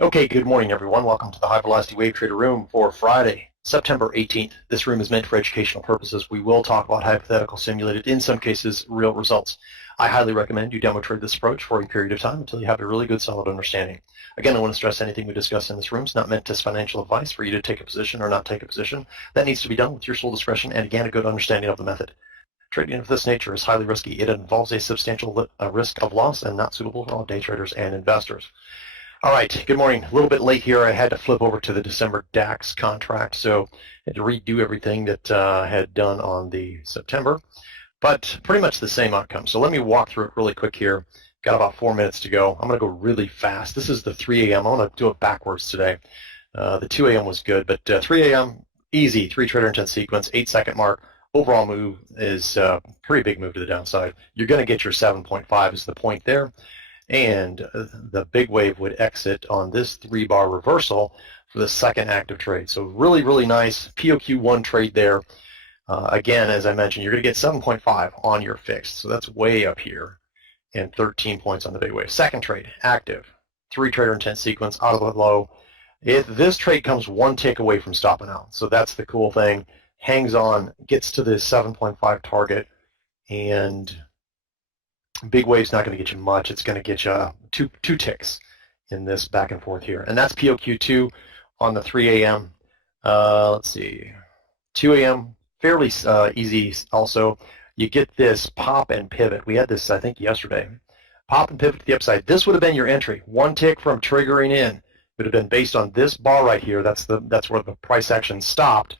Okay, good morning, everyone. Welcome to the High Velocity Wave Trader Room for Friday, September 18th. This room is meant for educational purposes. We will talk about hypothetical, simulated, in some cases, real results. I highly recommend you demo trade this approach for a period of time until you have a really good, solid understanding. Again, I want to stress anything we discuss in this room is not meant as financial advice for you to take a position or not take a position. That needs to be done with your sole discretion and, again, a good understanding of the method. Trading of this nature is highly risky. It involves a substantial risk of loss and not suitable for all day traders and investors. All right, good morning. A little bit late here. I had to flip over to the December DAX contract, so I had to redo everything that I had done on the September, but pretty much the same outcome. So let me walk through it really quick here. Got about 4 minutes to go. I'm going to go really fast. This is the 3 a.m. I'm going to do it backwards today. The 2 a.m. was good, but 3 a.m., easy, 3 trader intent sequence, 8-second mark. Overall move is a pretty big move to the downside. You're going to get your 7.5 is the point there. And the big wave would exit on this 3-bar reversal for the second active trade. So really, really nice POQ1 trade there. Again, as I mentioned, you're going to get 7.5 on your fixed. So that's way up here and 13 points on the big wave. Second trade, active, 3 trader intent sequence out of the low. This trade comes 1 tick away from stopping out. So that's the cool thing. Hangs on, gets to the 7.5 target, and big wave's not going to get you much. It's going to get you two ticks in this back and forth here. And that's POQ2 on the 3 a.m. Let's see, 2 a.m., fairly easy also. You get this pop and pivot. We had this, I think, yesterday. Pop and pivot to the upside. This would have been your entry. 1 tick from triggering in. It would have been based on this bar right here. That's where the price action stopped.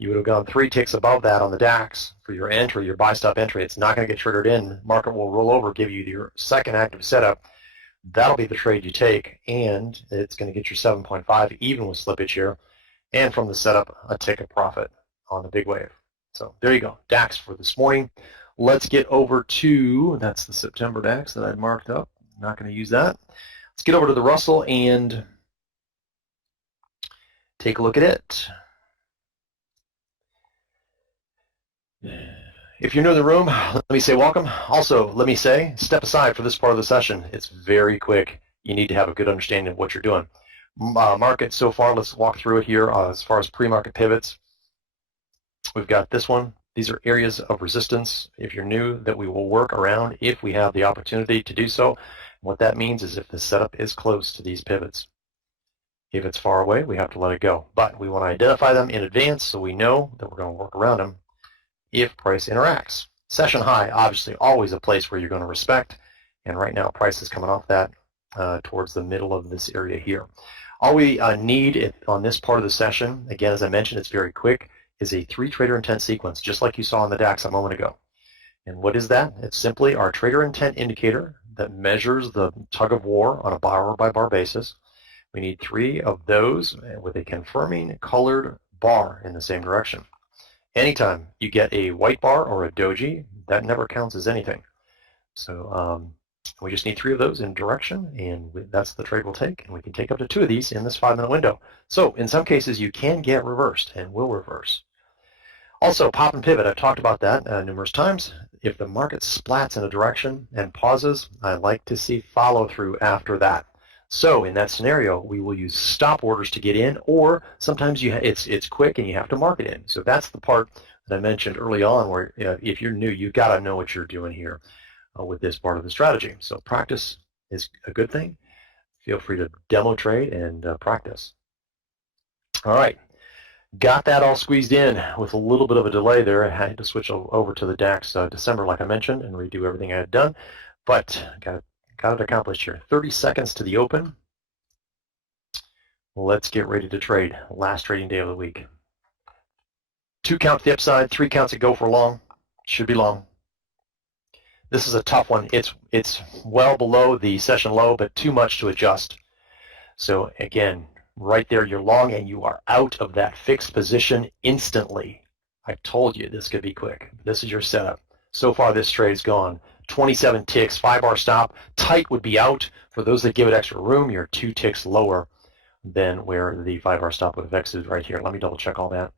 You would have gone 3 ticks above that on the DAX for your entry, your buy stop entry. It's not going to get triggered in. Market will roll over, give you your second active setup. That'll be the trade you take, and it's going to get your 7.5 even with slippage here. And from the setup, a tick of profit on the big wave. So there you go, DAX for this morning. Let's get over to, that's the September DAX that I marked up. Not going to use that. Let's get over to the Russell and take a look at it. If you're new in the room, let me say welcome. Also, let me say, step aside for this part of the session. It's very quick. You need to have a good understanding of what you're doing. Market so far, let's walk through it here as far as pre-market pivots. We've got this one. These are areas of resistance, if you're new, that we will work around if we have the opportunity to do so. What that means is if the setup is close to these pivots. If it's far away, we have to let it go. But we want to identify them in advance so we know that we're going to work around them if price interacts. Session high, obviously always a place where you're going to respect, and right now price is coming off that towards the middle of this area here. All we need on this part of the session, again, as I mentioned, it's very quick, is a 3 trader intent sequence, just like you saw on the DAX a moment ago. And what is that? It's simply our trader intent indicator that measures the tug of war on a bar by bar basis. We need 3 of those with a confirming colored bar in the same direction. Anytime you get a white bar or a doji, that never counts as anything. So we just need 3 of those in direction, and that's the trade we'll take. And we can take up to 2 of these in this 5-minute window. So in some cases, you can get reversed and will reverse. Also, pop and pivot. I've talked about that numerous times. If the market splats in a direction and pauses, I like to see follow through after that. So in that scenario, we will use stop orders to get in, or sometimes it's quick and you have to mark it in. So that's the part that I mentioned early on where if you're new, you've got to know what you're doing here with this part of the strategy. So practice is a good thing. Feel free to demo trade and practice. All right. Got that all squeezed in with a little bit of a delay there. I had to switch over to the DAX December, like I mentioned, and redo everything I had done. But got it accomplished here. 30 seconds to the open. Let's get ready to trade. Last trading day of the week. 2 count to the upside, 3 counts to go for long. Should be long. This is a tough one. It's well below the session low, but too much to adjust. So again, right there, you're long and you are out of that fixed position instantly. I told you this could be quick. This is your setup. So far, this trade's gone 27 ticks, 5-bar stop. Tight would be out. For those that give it extra room, you're 2 ticks lower than where the 5-bar stop would have exited right here. Let me double check all that.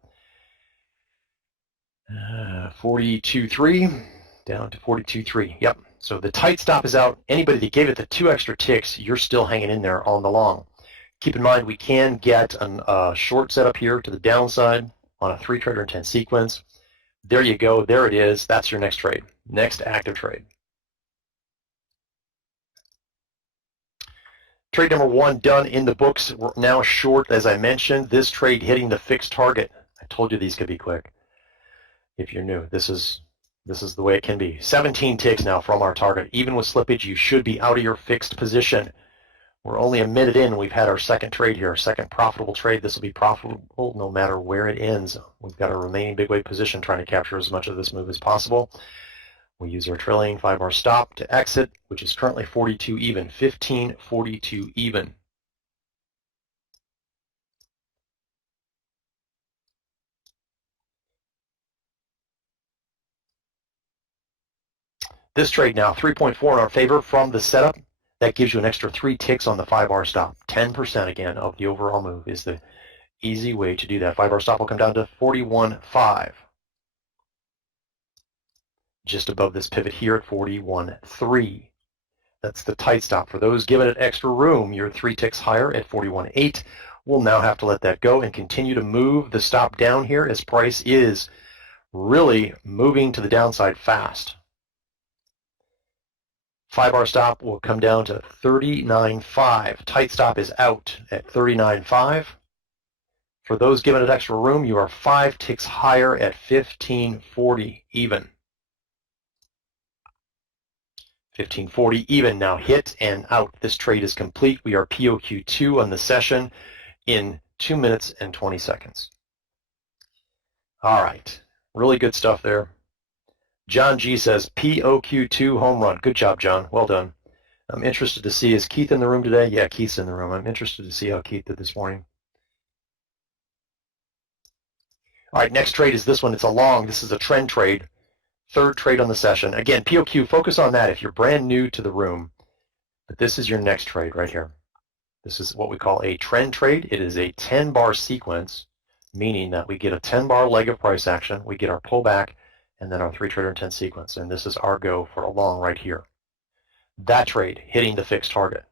42.3 down to 42.3. Yep. So the tight stop is out. Anybody that gave it the 2 extra ticks, you're still hanging in there on the long. Keep in mind we can get a short setup here to the downside on a 3 trader intent sequence. There you go. There it is. That's your next trade. Next active trade. Trade number 1 done in the books. We're now short, as I mentioned. This trade hitting the fixed target. I told you these could be quick. If you're new, this is the way it can be. 17 ticks now from our target. Even with slippage, you should be out of your fixed position. We're only a minute in. We've had our second trade here, second profitable trade. This will be profitable no matter where it ends. We've got a remaining big weight position trying to capture as much of this move as possible. We use our trailing 5-bar stop to exit, which is currently 42 even, 15.42 even. This trade now, 3.4 in our favor from the setup. That gives you an extra 3 ticks on the 5-bar stop. 10% again of the overall move is the easy way to do that. 5-bar stop will come down to 41.5. Just above this pivot here at 41.3. That's the tight stop. For those giving it extra room, you're 3 ticks higher at 41.8. We'll now have to let that go and continue to move the stop down here as price is really moving to the downside fast. 5-bar stop will come down to 39.5. Tight stop is out at 39.5. For those giving it extra room, you are 5 ticks higher at 15.40 even. 15.40 even now hit and out. This trade is complete. We are POQ2 on the session in 2 minutes and 20 seconds. All right, really good stuff there. John G says POQ2 home run. Good job, John. Well done. I'm interested to see, is Keith in the room today? Yeah, Keith's in the room. I'm interested to see how Keith did this morning. All right, next trade is this one. It's a long. This is a trend trade. Third trade on the session. Again, POQ, focus on that if you're brand new to the room. But this is your next trade right here. This is what we call a trend trade. It is a 10-bar sequence, meaning that we get a 10-bar leg of price action. We get our pullback, and then our 3 trader intent sequence. And this is our go for a long right here. That trade hitting the fixed target.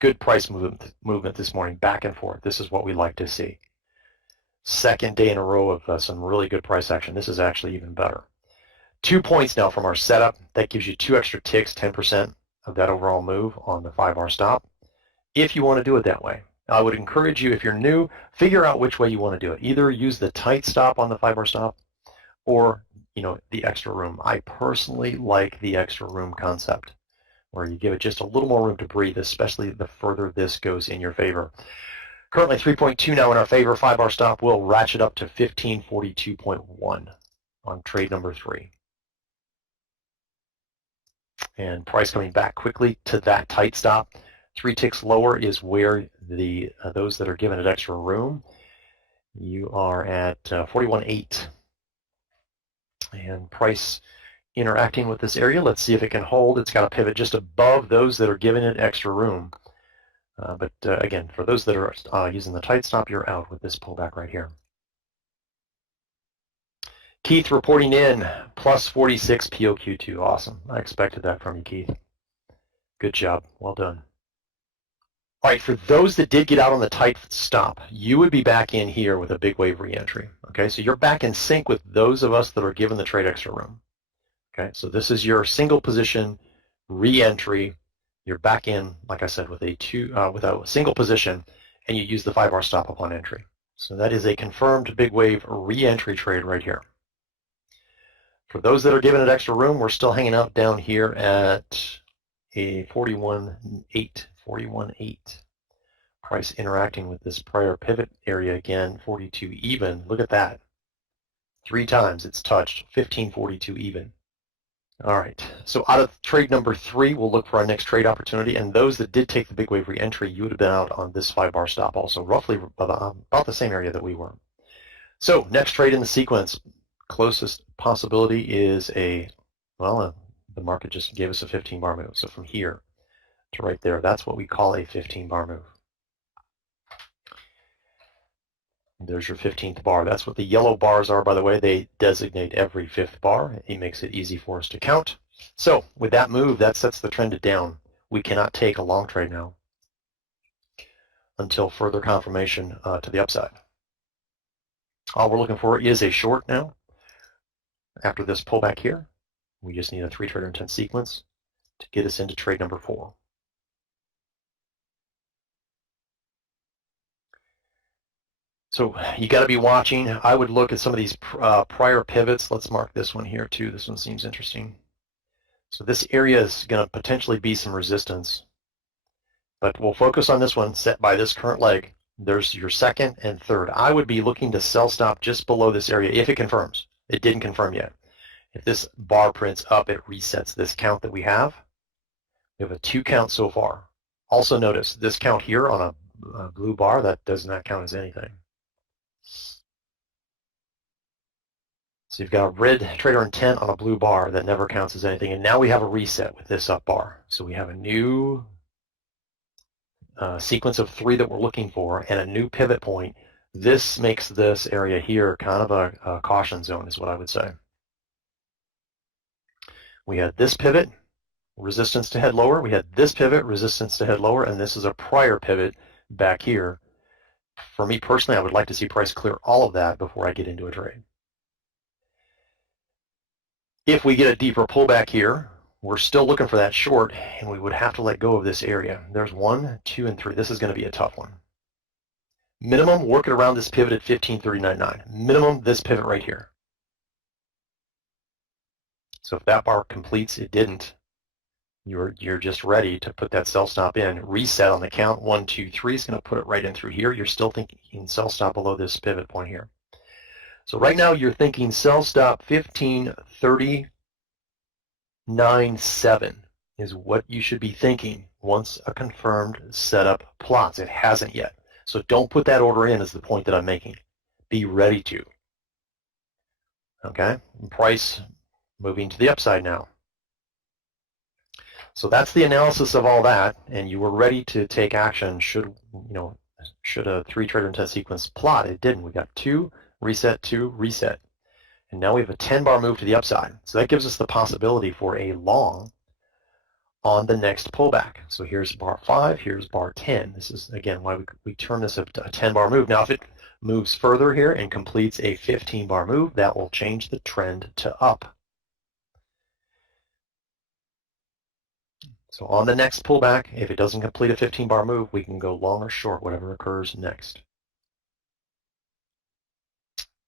Good price movement this morning, back and forth. This is what we like to see. Second day in a row of some really good price action. This is actually even better. 2 points now from our setup. That gives you 2 extra ticks, 10% of that overall move on the 5-bar stop, if you want to do it that way. I would encourage you, if you're new, figure out which way you want to do it. Either use the tight stop on the 5-bar stop or, the extra room. I personally like the extra room concept, where you give it just a little more room to breathe, especially the further this goes in your favor. Currently 3.2 now in our favor. 5-bar stop will ratchet up to 1542.1 on trade number 3. And price coming back quickly to that tight stop. 3 ticks lower is where the those that are given it extra room. You are at 41.8. And price interacting with this area. Let's see if it can hold. It's got to pivot just above those that are giving it extra room. But again, for those that are using the tight stop, you're out with this pullback right here. Keith reporting in, plus 46 POQ2. Awesome. I expected that from you, Keith. Good job. Well done. All right, for those that did get out on the tight stop, you would be back in here with a big wave reentry. Okay, so you're back in sync with those of us that are given the trade extra room. Okay, so this is your single position reentry. You're back in, like I said, with a single position, and you use the 5-bar stop upon entry. So that is a confirmed big wave re-entry trade right here. For those that are given it extra room, we're still hanging out down here at a 41.8, 41.8. Price interacting with this prior pivot area again, 42 even. Look at that. 3 times it's touched, 1542 even. All right, so out of trade number 3, we'll look for our next trade opportunity. And those that did take the big wave re-entry, you would have been out on this 5-bar stop also, roughly about the same area that we were. So next trade in the sequence, closest possibility is the market just gave us a 15-bar move. So from here to right there, that's what we call a 15-bar move. There's your 15th bar. That's what the yellow bars are, by the way. They designate every 5th bar. It makes it easy for us to count. So with that move, that sets the trend to down. We cannot take a long trade now. until further confirmation to the upside. All we're looking for is a short now. After this pullback here, we just need a 3 trader intent sequence to get us into trade number 4. So you got to be watching. I would look at some of these prior pivots. Let's mark this one here too. This one seems interesting. So this area is going to potentially be some resistance, but we'll focus on this one set by this current leg. There's your second and third. I would be looking to sell stop just below this area if it confirms. It didn't confirm yet. If this bar prints up, it resets this count that we have. We have a 2 count so far. Also notice this count here on a blue bar, that does not count as anything. So you've got a red trader intent on a blue bar that never counts as anything. And now we have a reset with this up bar. So we have a new sequence of 3 that we're looking for and a new pivot point. This makes this area here kind of a caution zone is what I would say. We had this pivot, resistance to head lower. We had this pivot, resistance to head lower, and this is a prior pivot back here. For me personally, I would like to see price clear all of that before I get into a trade. If we get a deeper pullback here, we're still looking for that short, and we would have to let go of this area. There's 1, 2, and 3. This is going to be a tough one. Minimum, work it around this pivot at 1539.9. Minimum, this pivot right here. So if that bar completes, it didn't, you're just ready to put that sell stop in. Reset on the count. 1, 2, 3 is going to put it right in through here. You're still thinking sell stop below this pivot point here. So right now you're thinking sell stop 1539.7 is what you should be thinking once a confirmed setup plots. It hasn't yet. So don't put that order in is the point that I'm making. Be ready to. Okay? Price moving to the upside now. So that's the analysis of all that, and you were ready to take action should a 3 trader intent sequence plot. It didn't. We got 2, reset, 2, reset. And now we have a 10 bar move to the upside. So that gives us the possibility for a long on the next pullback. So here's bar 5, here's bar 10. This is, again, why we turn this a 10 bar move. Now if it moves further here and completes a 15 bar move, that will change the trend to up. So on the next pullback, if it doesn't complete a 15 bar move, we can go long or short, whatever occurs next.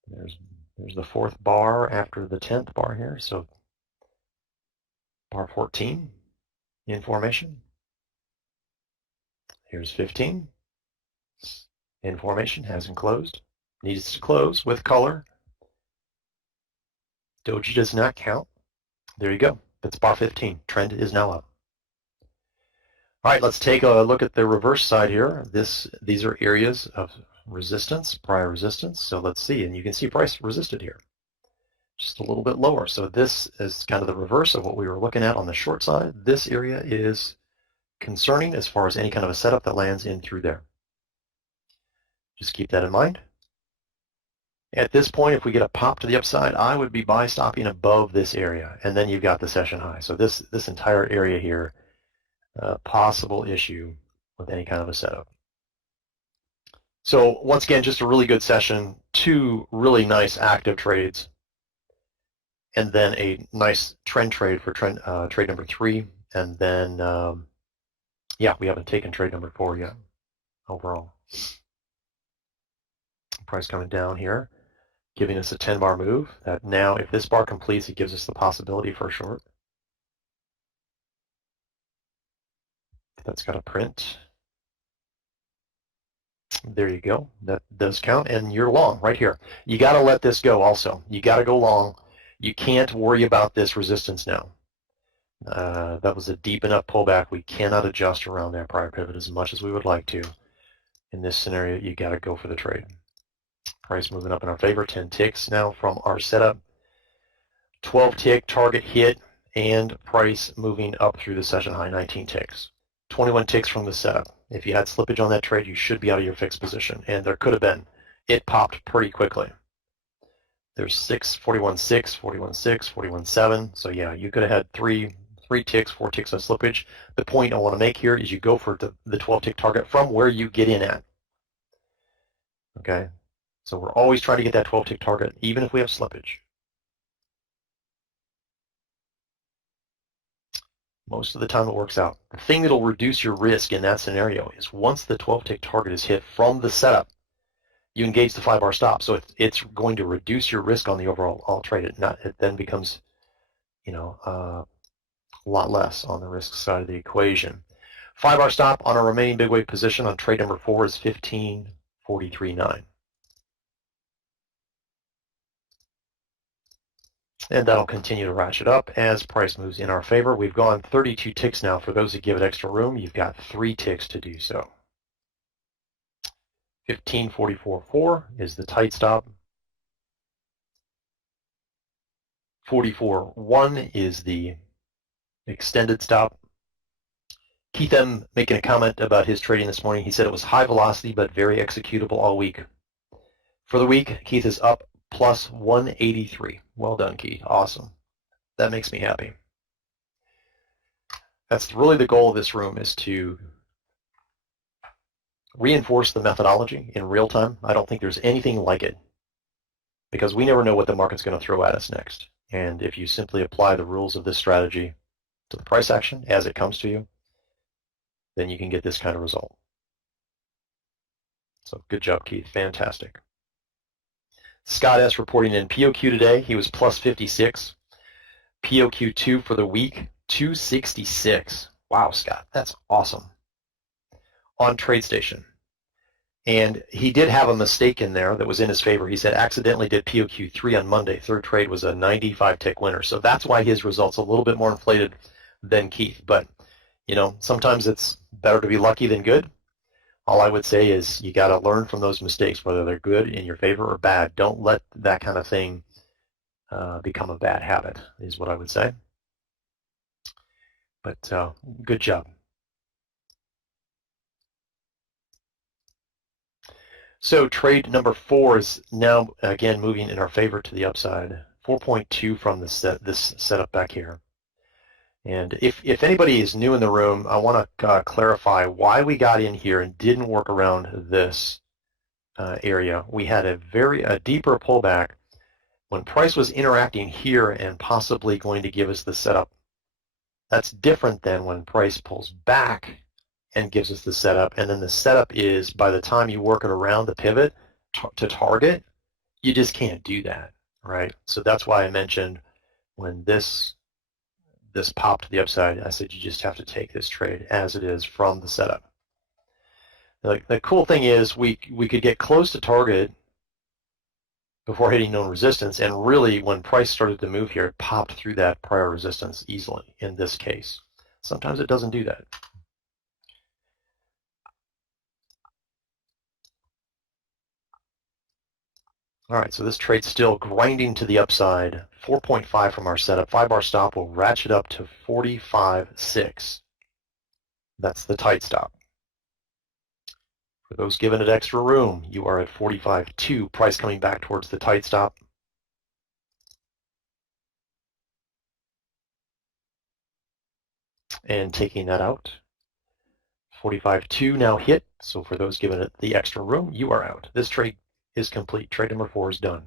There's the 4th bar after the 10th bar here. So bar 14 in formation. Here's 15 in formation, hasn't closed. Needs to close with color. Doji does not count. There you go. That's bar 15. Trend is now up. All right, let's take a look at the reverse side here. These are areas of resistance, prior resistance. So let's see, and you can see price resisted here, just a little bit lower. So this is kind of the reverse of what we were looking at on the short side. This area is concerning as far as any kind of a setup that lands in through there. Just keep that in mind. At this point, if we get a pop to the upside, I would be buy stopping above this area, and then you've got the session high. So this entire area here, possible issue with any kind of a setup. So once again, just a really good session, 2 really nice active trades, and then a nice trend trade for trade number 3, and then yeah, we haven't taken trade number 4 yet overall. Price coming down here, giving us a 10 bar move. That now, if this bar completes, it gives us the possibility for a short. That's got a print. There you go. That does count, and you're long right here. You got to let this go also. You got to go long. You can't worry about this resistance now. That was a deep enough pullback. We cannot adjust around that prior pivot as much as we would like to. In this scenario, you got to go for the trade. Price moving up in our favor, 10 ticks now from our setup. 12 tick target hit, and price moving up through the session high, 19 ticks. 21 ticks from the setup. If you had slippage on that trade, you should be out of your fixed position, and there could have been. It popped pretty quickly. There's 6, 41.6, 41.6, 41.7. So yeah, you could have had 3, 3 ticks, 4 ticks of slippage. The point I want to make here is you go for the 12-tick target from where you get in at. Okay, so we're always trying to get that 12-tick target, even if we have slippage. Most of the time it works out. The thing that'll reduce your risk in that scenario is once the 12-tick target is hit from the setup, you engage the 5-bar stop. So it's going to reduce your risk on the overall trade. It then becomes, a lot less on the risk side of the equation. 5-bar stop on our remaining big weight position on trade number 4 is 15.43.9. And that'll continue to ratchet up as price moves in our favor. We've gone 32 ticks now. For those that give it extra room, you've got 3 ticks to do so. 15.44.4 is the tight stop. 44.1 is the extended stop. Keith M. making a comment about his trading this morning. He said it was high velocity but very executable all week. For the week, Keith is up plus 183. Well done, Keith. Awesome. That makes me happy. That's really the goal of this room, is to reinforce the methodology in real time. I don't think there's anything like it, because we never know what the market's going to throw at us next. And if you simply apply the rules of this strategy to the price action as it comes to you, then you can get this kind of result. So good job, Keith. Fantastic. Scott S. reporting in POQ today. He was plus 56. POQ2 for the week, 266. Wow, Scott, that's awesome. On TradeStation. And he did have a mistake in there that was in his favor. He said accidentally did POQ3 on Monday. Third trade was a 95 tick winner. So that's why his results a little bit more inflated than Keith. But, sometimes it's better to be lucky than good. All I would say is you got to learn from those mistakes, whether they're good, in your favor, or bad. Don't let that kind of thing become a bad habit, is what I would say. But good job. So trade number 4 is now, again, moving in our favor to the upside. 4.2 from this setup back here. And if anybody is new in the room, I want to clarify why we got in here and didn't work around this area. We had a deeper pullback when price was interacting here and possibly going to give us the setup. That's different than when price pulls back and gives us the setup, and then the setup is, by the time you work it around the pivot to target, you just can't do that, right? So that's why I mentioned when this popped to the upside, I said you just have to take this trade as it is from the setup. The cool thing is we could get close to target before hitting known resistance, and really when price started to move here, it popped through that prior resistance easily in this case. Sometimes it doesn't do that. All right, so this trade's still grinding to the upside. 4.5 from our setup. 5-bar stop will ratchet up to 45.6. That's the tight stop. For those giving it extra room, you are at 45.2. Price coming back towards the tight stop. And taking that out. 45.2 now hit. So for those giving it the extra room, you are out. This trade is complete. Trade number 4 is done.